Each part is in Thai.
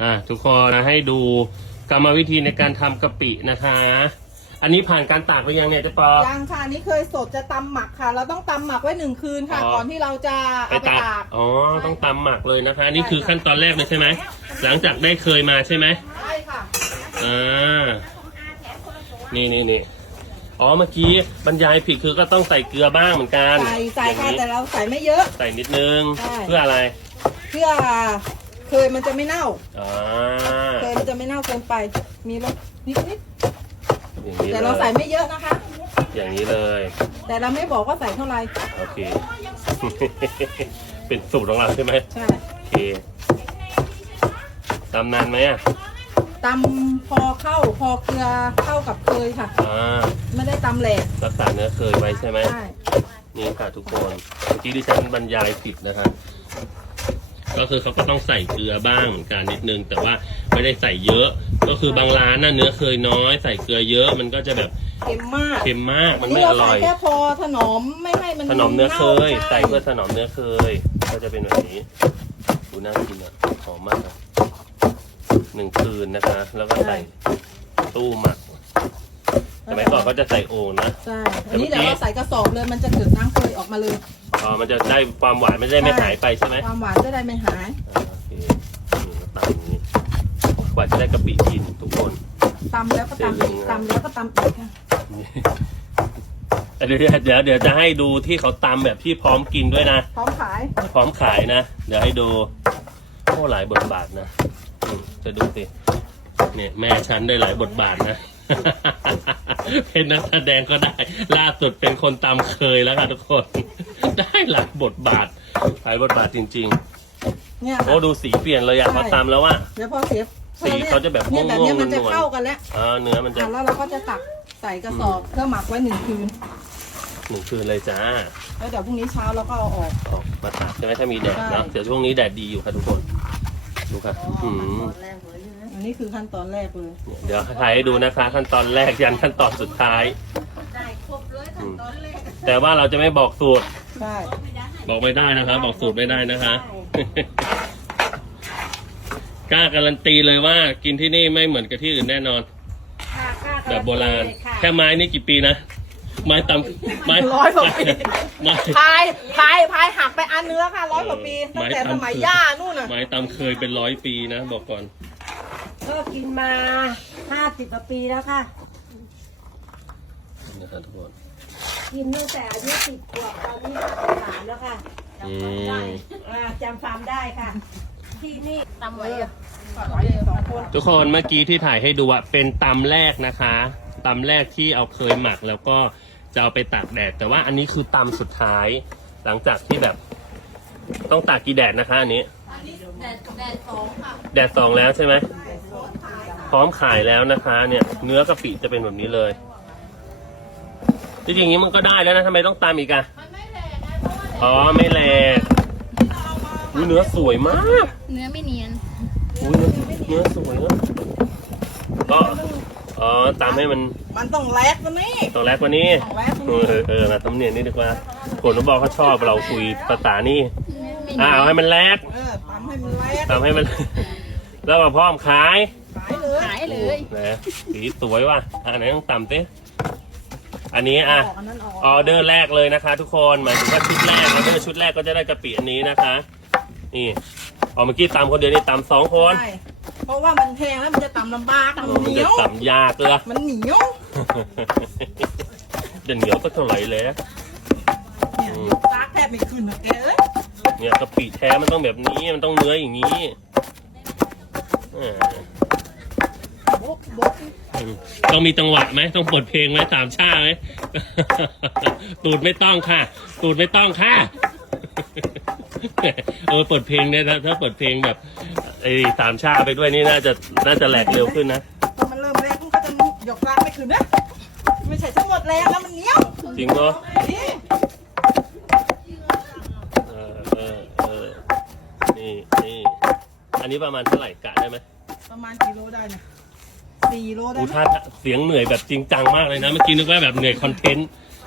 อ่าทุกคนนะให้ดูกรรมวิธีในการทำกะปินะคะ อันนี้ผ่านการตากหรือยังเนี่ยเจ๊ปอ ยังค่ะอันนี่เคยสดจะตำหมักค่ะ เราต้องตำหมักไว้หนึ่งคืนค่ะ อ๋อ ก่อนที่เราจะไปเอาไปตากตาก อ๋อ ต้องตำหมักเลยนะคะอันนี่ใช่คือขั้นตอนแรกเลยใช่ไหม หลังจากได้เคยมาใช่ไหมใช่ค่ะ อ่า นี่นี่นี่อ๋อ เมื่อกี้บรรยายผิดคือก็ต้องใส่เกลือบ้างเหมือนกันใส่ใส่อย่างค่ะนี้แต่เราใส่ไม่เยอะ ใส่นิดนึง ใช่ เพื่ออะไร เพื่อ เคยมันจะไม่เน่า อ่าเคยมันจะไม่เน่าเกินไป มีรสนิดนิดอย่างนี้ๆ แต่เลเราใส่ยไม่เยอะนะคะ อย่างนี้เลย แต่เราไม่บอกว่าใส่เท่าไหร่ โอเค เป็นสูตรของเราใช่ไหมใช่โอเคตำนานไหมอะตำพอเข้าพอเกลือเข้ากับเคยค่ะ อ่าไม่ได้ตำแหลกรักษาเนื้อเคยไว้ใช่ไหม ใช่ นี่ค่ะทุกคนเมื่อกี้ที่ฉันบรรยายผิดนะครับ ก็คือเขาก็ต้องใส่เกลือบ้างเหมือนกันนิดนึง แต่ว่าไม่ได้ใส่เยอะ ก็คือบางร้านน่ะเนื้อเคยน้อย ใส่เกลือเยอะมันก็จะแบบเค็มมากเค็มมากอัมันนนี้ไม่เราอใส่ร่อย แค่พอถนอมไม่ให้มันถนอมเนื้อเคยาใส่เพื่อช่ถนอมเนื้อเคย ก็จะเป็นแบบนี้ดูน่ากินอะหอมมากอะหนึ่งคืนนะคะ แล้วก็ใส่ตู้หมักสมัยก่อนก็จะใส่โอ่งนะ ใช่ อันนี้เดี๋ยวเราใส่กระสอบเลยมันจะเกิดน้ำเคยออกมาเลย อ๋อมันจะได้ความหวานไม่ได้ไม่หายไปใช่ไหมความหวานจะได้ไม่หาย อ่าโอเคนี่ก็ตำอย่างนี้กว่าจะได้กะปิกินทุกคน ตำแล้วก็ตำอีกตำแล้วก็ตำอีกค่ะเดี๋ยวเดี๋ยวเดี๋ยวจะให้ดูที่เขาตำแบบที่พร้อมกินด้วยนะ พร้อมขาย พร้อมขายนะ เดี๋ยวให้ดูโอ้หลายบทบาทนะอืมจะดูสิเนี่ยแม่ฉันได้หลายบทบาทนะ เป็นนักแสดงก็ได้ ล่าสุดเป็นคนตำเคยแล้วค่ะทุกคน ได้หลายบทบาทหลายบทบาทจริงเนี่ยๆโอ้ดูสีเปลี่ยนเลยอะใช่เขาตำแล้วว่า เดี๋ยวพอเสียสีเขาจะแบบเนี่ยแบบม่วเนี้งยๆมันจะนวลๆ เข้ากันแล้วอ่าเนื้อมันจะอะแล้วเราก็จะตักใส่กระสอบเพื่อหมักไว้หนึ่งคืน หนึ่งคืนเลยจ้าแล้วเดี๋ยวพรุ่งนี้เช้าเราก็เอาออก ออกมาตากใช่ไหมถ้ามีแดดใช่ เนาะเดี๋ยวช่วงนี้แดดดีอยู่ค่ะทุกคน ดูค่ะอืมอันนี้คือขั้นตอนแรกเลยเดี๋ยวถ่ายให้ดูนะคะ ขั้นตอนแรกยันขั้นตอนสุดท้ายอืมแต่ว่าเราจะไม่บอกสูตร ใช่บอกไม่ได้นะคะบอกสูตรไม่ได้นะคะกล้าการันตีเลยว่ากินที่นี่ไม่เหมือนกับที่อื่นแน่นอนแบบโบราณ แค่ไม้นี่กี่ปีนะ ไม้ตำไม้ร้อยกว่าปีไม้พายพายพายหักไปอันเนื้อค่ะร้อยกว่าปีตั้งแต่ไม้ตำสมัยย่านู่นน่ะไม้ตำเคยเป็นร้อยปีนะบอกก่อน ก็กินมาห้าสิบกว่าปีแล้วค่ะนะครับทุกคน กินตั้งแต่อายุสิบขวบตอนนี้ห้าสิบสามแล้วค่ะอืมอ่าจำฟาร์มได้ค่ะ ที่นี่ตำไว้อะก่อนไว้สองคนทุกคนเมื่อกี้ที่ถ่ายให้ดูอะเป็นตำแรกนะคะตำแรกที่เอาเคยหมักแล้วก็จะเอาไปตากแดด แต่ว่าอันนี้คือตำสุดท้าย หลังจากที่แบบต้องตากกี่แดดนะคะอันนี้แดดแดดสองค่ะแดดสองแล้วใช่ไหมพร้อมขายแล้วนะคะ เนี่ย เนื้อกะปิจะเป็นแบบนี้เลย จริงๆอย่างนี้มันก็ได้แล้วนะทำไมต้องตำอีกอะมันไม่แหลกนะเพราะว่าอ๋อไม่แหลกอุ๊ยเนื้อสวยมากเนื้อไม่เนียนอุ๊ยเนื้อสวยนะก็อ๋อตามให้มันมันต้องแลกตัวนี้ต้องแรกกว่านี้ต้องแลกตัวเอนี้อเออมาตำเนียนนี่ดีกว่าคนเขาบอกเขาชอบเราคุยภาษานี่อ่าเอาให้มันแรกเออตำให้มันแลกทำให้มัน แล้วมาพร้อมขาย ขายเลยขายเลยนะสีสวยว่ะอ่าไหนต้องต่ำสิ อันนี้อะออกอันนั้นออกออเดอร์แรกเลยนะคะ ทุกคนหมายถึงว่าชุดแรกแล้วก็ชุดแรกก็จะได้กะปิอันนี้นะคะ นี่เอาเมื่อกี้ตำคนเดียวนี่ตำสองคนใช่เพราะว่ามันแพงแล้วมันจะตำลำบากมันมันเหนีจะยวตำยากเลยมันเหนียวจะเหนียวก็เท่าไหร่เลยเนี่ยซากแทบไม่ขึ้นนะแกเอ้ยเนี่ยกะปิแท้มันต้องแบบนี้มันต้องเนื้ออย่างนี้อ่าโบ๊ะโบ๊ะ ต้องมีจังหวะไหมต้องเปิดเพลงไหมสามชาไหมตูดไม่ต้องค่ะ ตูดไม่ต้องค่ะเออเปิดเพลงเนี่ยถ้าถ้าเปิดเพลงแบบไอ้สามชาไปด้วยนี่น่าจะน่าจะแหลกเร็วขึ้นนะพอมันเริ่มแรงมันก็จะหยกซากไม่ขึ้นนะไม่ใช่ทั้งหมดแรงแล้วมันเหนียวจริงเหรอนี่เออเออเออนี่นี่อันนี้ประมาณเท่าไหร่กะได้ไหมประมาณกี่โลได้นะ สี่โลได้อูไหมท่าเสียงเหนื่อยแบบจริงจังมากเลยนะ เมื่อกี้นึกว่าแบบเหนื่อยคอนเทนต์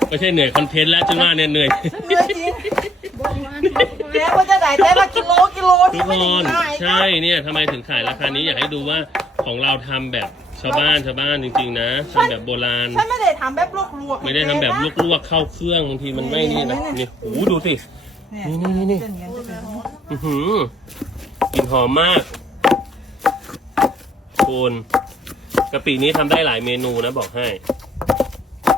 ไม่ใช่เหนื่อยคอนเทนต์แล้วจนว่าเนี่ยเหนื่อย เหนื่อยจริงบอกแล้วก็จะได้แต่ละกิโลกิโลทุนี่กคไม่ได้นง่ายใช่เนี่ยทำไมถึงขายราคานี้อยากให้ดูว่าของเราทำแบบชาวบ้านชาวบ้านจริงๆนะทำแบบโบราณ ฉันไม่ได้ทำแบบลวกๆไม่ได้ทำแบบลวกๆเข้าเครื่องบางทีมันไม่นี่นะนี่หูดูสิเนี่ยนี่นี่นี่เป็นอย่างนั้นจะเป็นอย่างนั้นอื้อหือกลิ่นหอมมากคุณ กะปินี้ทำได้หลายเมนูนะบอกให้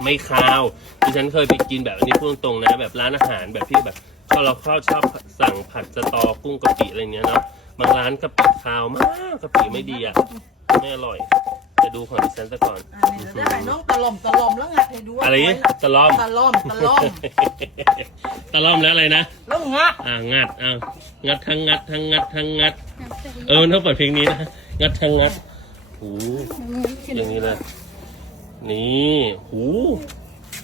ไม่คาวที่ฉันเคยไปกินแบบอันนี้พูดตรงๆนะ แบบร้านอาหารแบบที่แบบชอบเราเข้าชอบสั่งผัดสตอกุ้งกะปิอะไรเนี้ยเนาะบางร้านกะปิคาวมากกะปิไม่ดีอะไม่อร่อยจะดูของดิฉันซะก่อนอันนี้จะได้ให้น้องตะล่อมตะล่อมแล้วงัดให้ดูว่าอะไรนี่ตะล่อมตะล่อมตะล่อมตะล่อมแล้วอะไรนะแล้วงัดอ่างัดอ้าวงัดทั้งงัดทั้งงัดทั้งงัด เออมันต้องเปิดเพลงนี้นะงัดทั้งงัด หูอย่างนี้เลยนี่หู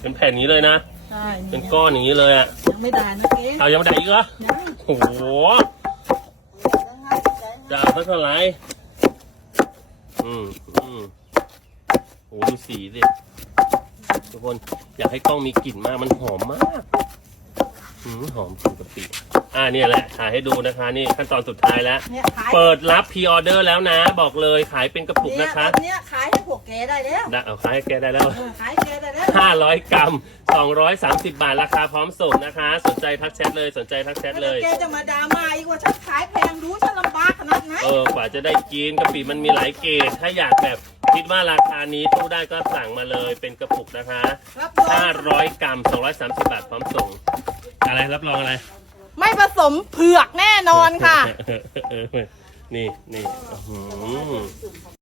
เป็นแผ่นนี้เลยนะใช่เป็นก้อนอย่างนี้เลยอะยังไม่ได้นะเจ๊เอายังไม่ได้อีกเหรอยังโอ้โหจะเอาเท่าไหร่อืมอืมโอ้ดูสีสิทุกคนอยากให้กล้องมีกลิ่นมากมันหอมมาก อืมหอมกลิ่นกะปิอ่าเนี่ยแหละถ่ายให้ดูนะคะ นี่ขั้นตอนสุดท้ายแล้ว เนี่ยขายเปิดรับพรีออเดอร์แล้วนะ บอกเลยขายเป็นกระปุกเนี่ยนะคะเนี่ยขายให้พวกแกได้แล้วได้เอาขายให้แกได้แล้ว เออขายให้แกได้แล้ว500 กรัม 230 บาทราคาพร้อมส่งนะคะ สนใจทักแชทเลยสนใจทักแชทเลยแกจะมาด่ามาอีกว่าฉันขายแพงดูฉันลำบากขนาดไหนเออกว่าจะได้กินกะปิมันมีหลายเกรดถ้าอยากแบบคิดว่าราคานี้ตู้ได้ก็สั่งมาเลยเป็นกระปุกนะคะ รับรอง500 กรัม 230 บาทพร้อมส่ง อะไรรับรองอะไรไม่ผสมเผือกแน่นอนค่ะ เออนี่นี่อื้อหือ